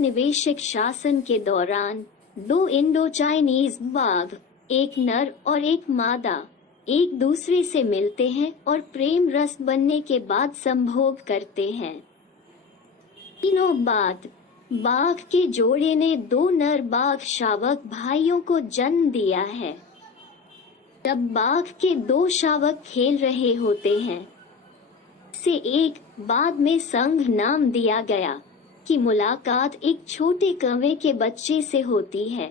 निवेशक शासन के दौरान दो इंडो चाइनीज बाघ, एक नर और एक मादा, एक दूसरे से मिलते हैं और प्रेम रस बनने के बाद संभोग करते हैं। दिनों बाद बाघ के जोड़े ने दो नर बाघ शावक भाइयों को जन्म दिया है। जब बाघ के दो शावक खेल रहे होते हैं, से एक बाद में संघ नाम दिया गया कि मुलाकात एक छोटे कौवे के बच्चे से होती है।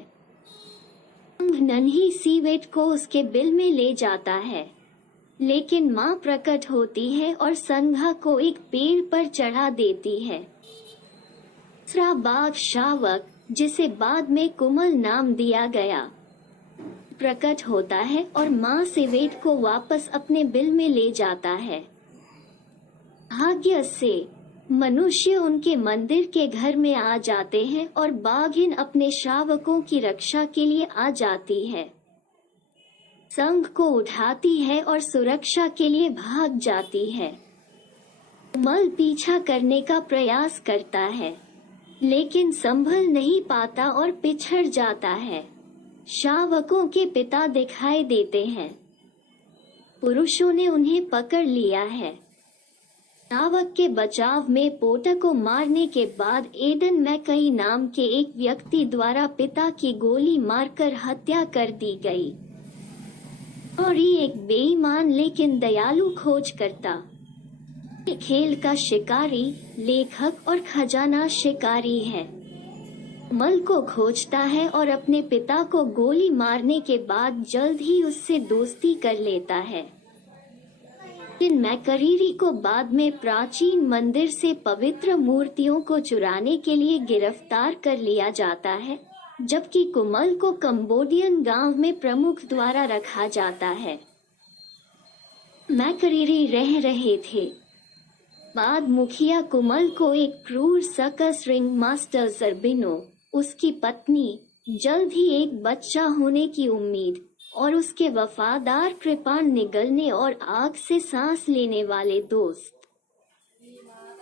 संघ नन्ही सीवेट को उसके बिल में ले जाता है, लेकिन मां प्रकट होती है और संघा को एक पेड़ पर चढ़ा देती है। दूसरा बाघ शावक, जिसे बाद में कुमल नाम दिया गया, प्रकट होता है और मां सीवेट को वापस अपने बिल में ले जाता है। भाग्य से मनुष्य उनके मंदिर के घर में आ जाते हैं और बाघिन अपने शावकों की रक्षा के लिए आ जाती है। संघ को उठाती है और सुरक्षा के लिए भाग जाती है। कुमल पीछा करने का प्रयास करता है, लेकिन संभल नहीं पाता और पिछड़ जाता है। शावकों के पिता दिखाई देते हैं। पुरुषों ने उन्हें पकड़ लिया है। शावक के बचाव में पोटा को मारने के बाद एडन मैकई नाम के एक व्यक्ति द्वारा पिता की गोली मारकर हत्या कर दी गई। और ये एक बेईमान लेकिन दयालु खोजकर्ता, खेल का शिकारी, लेखक और खजाना शिकारी है। मल को खोजता है और अपने पिता को गोली मारने के बाद जल्द ही उससे दोस्ती कर लेता है। लेकिन मैकरीरी को बाद में प्राचीन मंदिर से पवित्र मूर्तियों को चुराने के लिए गिरफ्तार कर लिया जाता है, जबकि कुमल को कंबोडियन गांव में प्रमुख द्वारा रखा जाता है। मैकरीरी रह रहे थे। बाद मुखिया कुमल को एक क्रूर सर्कस रिंग मास्टर ज़र्बिनो, उसकी पत्नी, जल्द ही एक बच्चा होने की उम्मीद और उसके वफादार कृपाण निगलने और आग से सांस लेने वाले दोस्त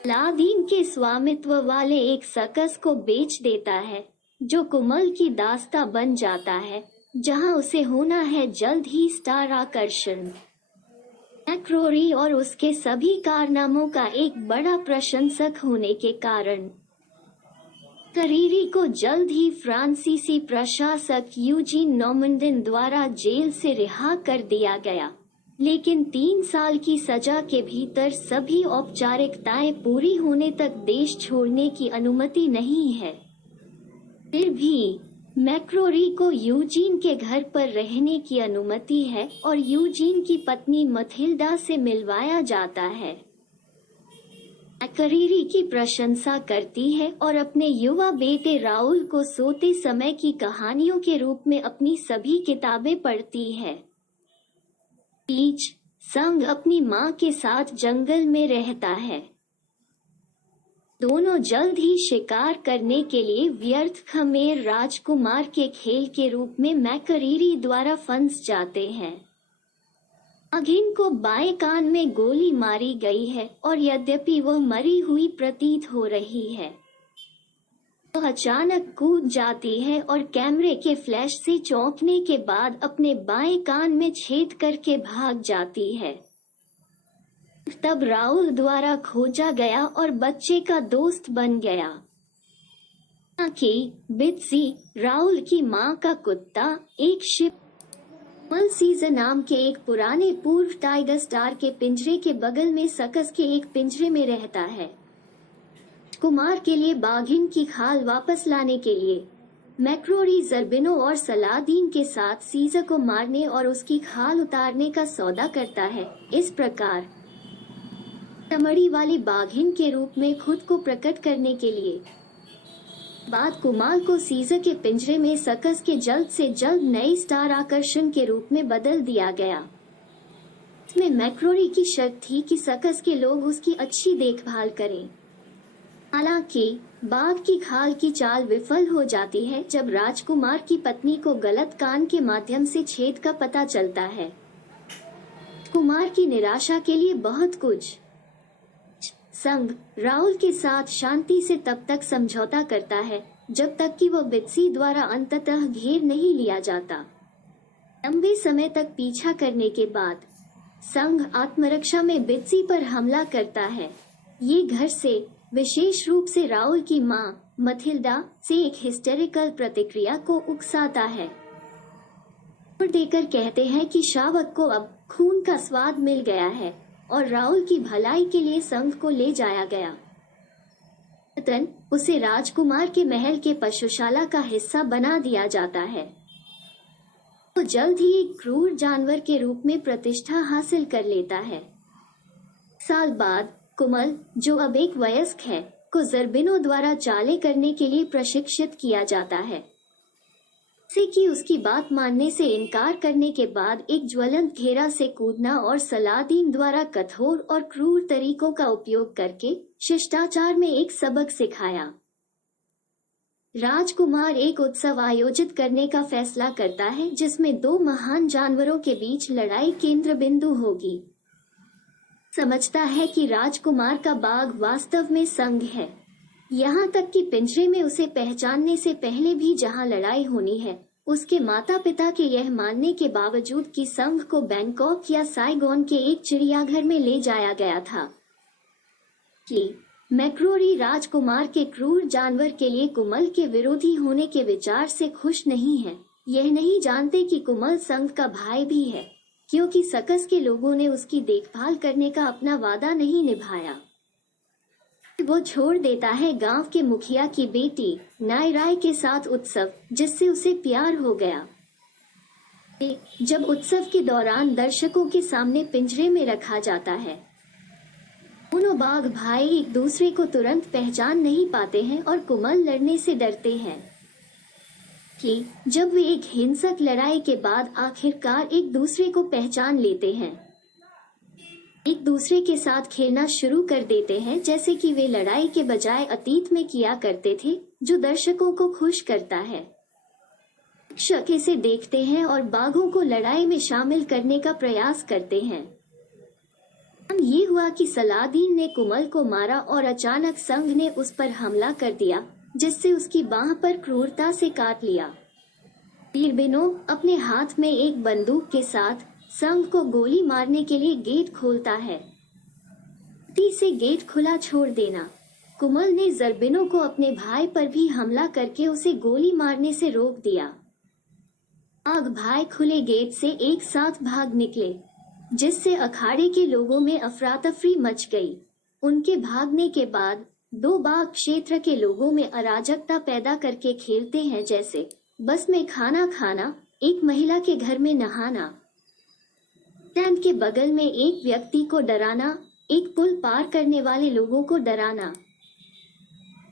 अलादीन के स्वामित्व वाले एक सर्कस को बेच देता है, जो कुमल की दास्ता बन जाता है, जहां उसे होना है जल्द ही स्टार आकर्षण। मैक्रोरी और उसके सभी कारनामों का एक बड़ा प्रशंसक होने के कारण करीरी को जल्द ही फ्रांसीसी प्रशासक यूजीन नॉर्मंडन द्वारा जेल से रिहा कर दिया गया, लेकिन 3 साल की सजा के भीतर सभी औपचारिकताएं पूरी होने तक देश छोड़ने की अनुमति नहीं है। फिर भी मैक्रोरी को यूजीन के घर पर रहने की अनुमति है और यूजीन की पत्नी मथिल्डा से मिलवाया जाता है। मैकरीरी की प्रशंसा करती है और अपने युवा बेटे राउल को सोते समय की कहानियों के रूप में अपनी सभी किताबें पढ़ती है। बीच संग अपनी मां के साथ जंगल में रहता है। दोनों जल्द ही शिकार करने के लिए व्यर्थ खमेर राजकुमार के खेल के रूप में मैकरीरी द्वारा फंस जाते हैं। अघिन को बाएं कान में गोली मारी गई है और यद्यपि वह मरी हुई प्रतीत हो रही है, वह अचानक कूद जाती है और कैमरे के फ्लैश से चौंकने के बाद अपने बाएं कान में छेद करके भाग जाती है। तब राउल द्वारा खोजा गया और बच्चे का दोस्त बन गया। कि बित्सी, राउल की मां का कुत्ता, एक शिप सीजन नाम के एक पुराने पूर्व टाइगर स्टार के पिंजरे के बगल में सर्कस के एक पिंजरे में रहता है। कुमार के लिए बाघिन की खाल वापस लाने के लिए मैक्रोरी ज़र्बिनो और सलादीन के साथ सीजर को मारने और उसकी खाल उतारने का सौदा करता है। इस प्रकार चमड़ी वाली बाघिन के रूप में खुद को प्रकट करने के लिए बाद कुमार को सीजर के पिंजरे में सर्कस के जल्द से जल्द नए स्टार आकर्षण के रूप में बदल दिया गया। इसमें मैक्रोरी की शर्त थी कि सर्कस के लोग उसकी अच्छी देखभाल करें। हालांकि बाघ की खाल की चाल विफल हो जाती है जब राजकुमार की पत्नी को गलत कान के माध्यम से छेद का पता चलता है। कुमार की निराशा के लिए बहुत कुछ संघ राहुल के साथ शांति से तब तक समझौता करता है जब तक कि वह बित्सी द्वारा अंततः घेर नहीं लिया जाता। लंबे समय तक पीछा करने के बाद संघ आत्मरक्षा में बित्सी पर हमला करता है। ये घर से, विशेष रूप से राहुल की मां मथिल्डा से एक हिस्टेरिकल प्रतिक्रिया को उकसाता है और देकर कहते हैं कि शावक को अब खून का स्वाद मिल गया है और राहुल की भलाई के लिए संघ को ले जाया गया। उसे राजकुमार के महल के पशुशाला का हिस्सा बना दिया जाता है। वो जल्द ही एक क्रूर जानवर के रूप में प्रतिष्ठा हासिल कर लेता है। साल बाद कुमल, जो अब एक वयस्क है, को ज़र्बिनो द्वारा चाले करने के लिए प्रशिक्षित किया जाता है। से कि उसकी बात मानने से इनकार करने के बाद एक ज्वलंत घेरा से कूदना और सलादीन द्वारा कठोर और क्रूर तरीकों का उपयोग करके शिष्टाचार में एक सबक सिखाया। राजकुमार एक उत्सव आयोजित करने का फैसला करता है जिसमें दो महान जानवरों के बीच लड़ाई केंद्र बिंदु होगी। समझता है कि राजकुमार का बाघ वास्तव में संघ है, यहाँ तक कि पिंजरे में उसे पहचानने से पहले भी जहाँ लड़ाई होनी है, उसके माता पिता के यह मानने के बावजूद कि संघ को बैंकॉक या साइगोन के एक चिड़ियाघर में ले जाया गया था। कि मैक्रोरी राजकुमार के क्रूर जानवर के लिए कुमल के विरोधी होने के विचार से खुश नहीं है। यह नहीं जानते कि कुमल संघ का भाई भी है, क्योंकि सकस के लोगों ने उसकी देखभाल करने का अपना वादा नहीं निभाया। वो छोड़ देता है गांव के मुखिया की बेटी नायराय के साथ उत्सव, जिससे उसे प्यार हो गया। जब उत्सव के दौरान दर्शकों के सामने पिंजरे में रखा जाता है, दोनों बाघ भाई एक दूसरे को तुरंत पहचान नहीं पाते हैं और कुमल लड़ने से डरते हैं। कि जब वे एक हिंसक लड़ाई के बाद आखिरकार एक दूसरे को पहचान लेते हैं, एक दूसरे के साथ खेलना शुरू कर देते हैं जैसे कि वे लड़ाई के बजाय अतीत में किया करते थे, जो दर्शकों को खुश करता है। दर्शक इसे देखते हैं और बाघों को लड़ाई में शामिल करने का प्रयास करते हैं। ये हुआ कि सलादीन ने कुमल को मारा और अचानक संघ ने उस पर हमला कर दिया, जिससे उसकी बाह पर क्रूरता से काट लिया। ज़र्बिनो अपने हाथ में एक बंदूक के साथ संघ को गोली मारने के लिए गेट खोलता है। से गेट खुला छोड़ देना। कुमल ने ज़र्बिनो को अपने भाई पर भी हमला करके उसे गोली मारने से रोक दिया। बाघ भाई खुले गेट से एक साथ भाग निकले, जिससे अखाड़े के लोगों में अफरा-तफरी मच गई। उनके भागने के बाद दो बाघ क्षेत्र के लोगों में अराजकता पैदा करके खेलते हैं, जैसे बस में खाना खाना, एक महिला के घर में नहाना, स्टैंड के बगल में एक व्यक्ति को डराना, एक पुल पार करने वाले लोगों को डराना,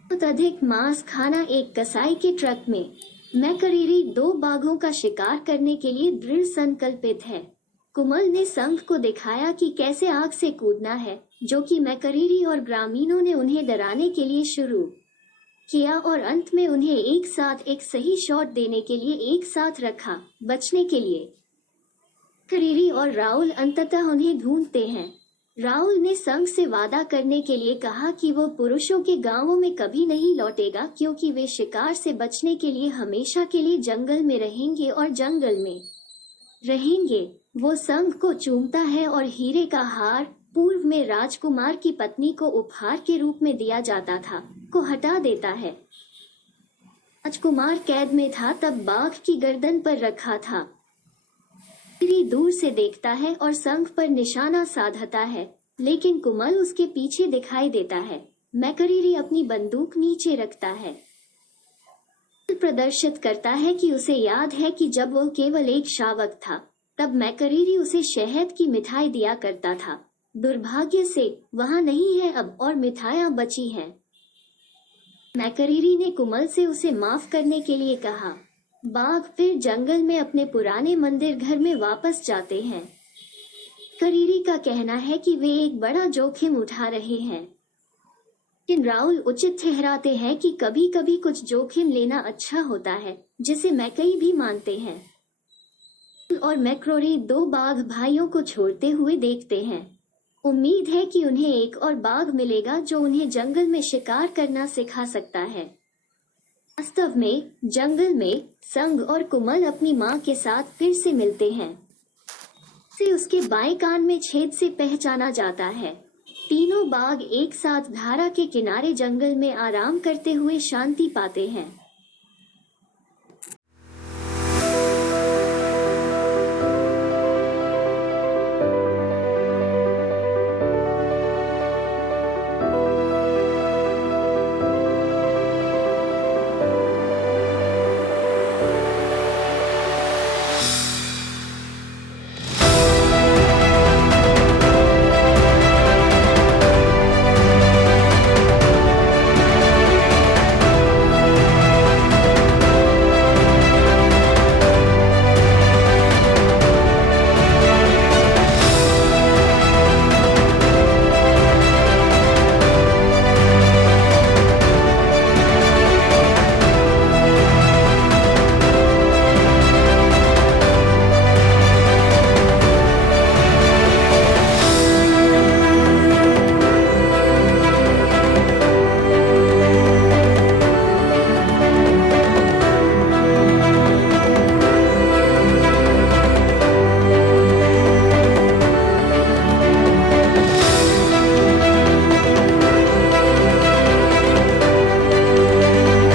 बहुत अधिक मांस खाना एक कसाई के ट्रक में। मैकरीरी दो बाघों का शिकार करने के लिए दृढ़ संकल्पित है। कुमल ने संघ को दिखाया कि कैसे आग से कूदना है, जो कि मैकरीरी और ग्रामीणों ने उन्हें डराने के लिए शुरू किया और अंत में उन्हें एक साथ एक सही शॉट देने के लिए एक साथ रखा, बचने के लिए। मैकरीरी और राहुल अंततः उन्हें ढूंढते हैं। राहुल ने संघ से वादा करने के लिए कहा कि वो पुरुषों के गांवों में कभी नहीं लौटेगा, क्योंकि वे शिकार से बचने के लिए हमेशा के लिए जंगल में रहेंगे और जंगल में रहेंगे। वो संघ को चूमता है और हीरे का हार, पूर्व में राजकुमार की पत्नी को उपहार के रूप में दिया जाता था, को हटा देता है। राजकुमार कैद में था तब बाघ की गर्दन पर रखा था। दूर से देखता है और संघ पर निशाना साधता है, लेकिन कुमल उसके पीछे दिखाई देता है। मैकरीरी अपनी बंदूक नीचे रखता है, प्रदर्शित करता है कि उसे याद है कि जब वह केवल एक शावक था, तब मैकरीरी उसे शहद की मिठाई दिया करता था। दुर्भाग्य से वहाँ नहीं है अब और मिठाइयाँ बची हैं। मैकरीरी ने कुमल से उसे माफ करने के लिए कहा। बाघ फिर जंगल में अपने पुराने मंदिर घर में वापस जाते हैं। मैकरीरी का कहना है कि वे एक बड़ा जोखिम उठा रहे हैं, लेकिन राहुल उचित ठहराते हैं कि कभी कभी कुछ जोखिम लेना अच्छा होता है, जिसे मैकई भी मानते हैं। और मैक्रोरी दो बाघ भाइयों को छोड़ते हुए देखते हैं। उम्मीद है कि उन्हें एक और बाघ मिलेगा जो उन्हें जंगल में शिकार करना सिखा सकता है। वास्तव में जंगल में संग और कुमल अपनी माँ के साथ फिर से मिलते हैं। से उसके बाएं कान में छेद से पहचाना जाता है। तीनों बाघ एक साथ धारा के किनारे जंगल में आराम करते हुए शांति पाते हैं।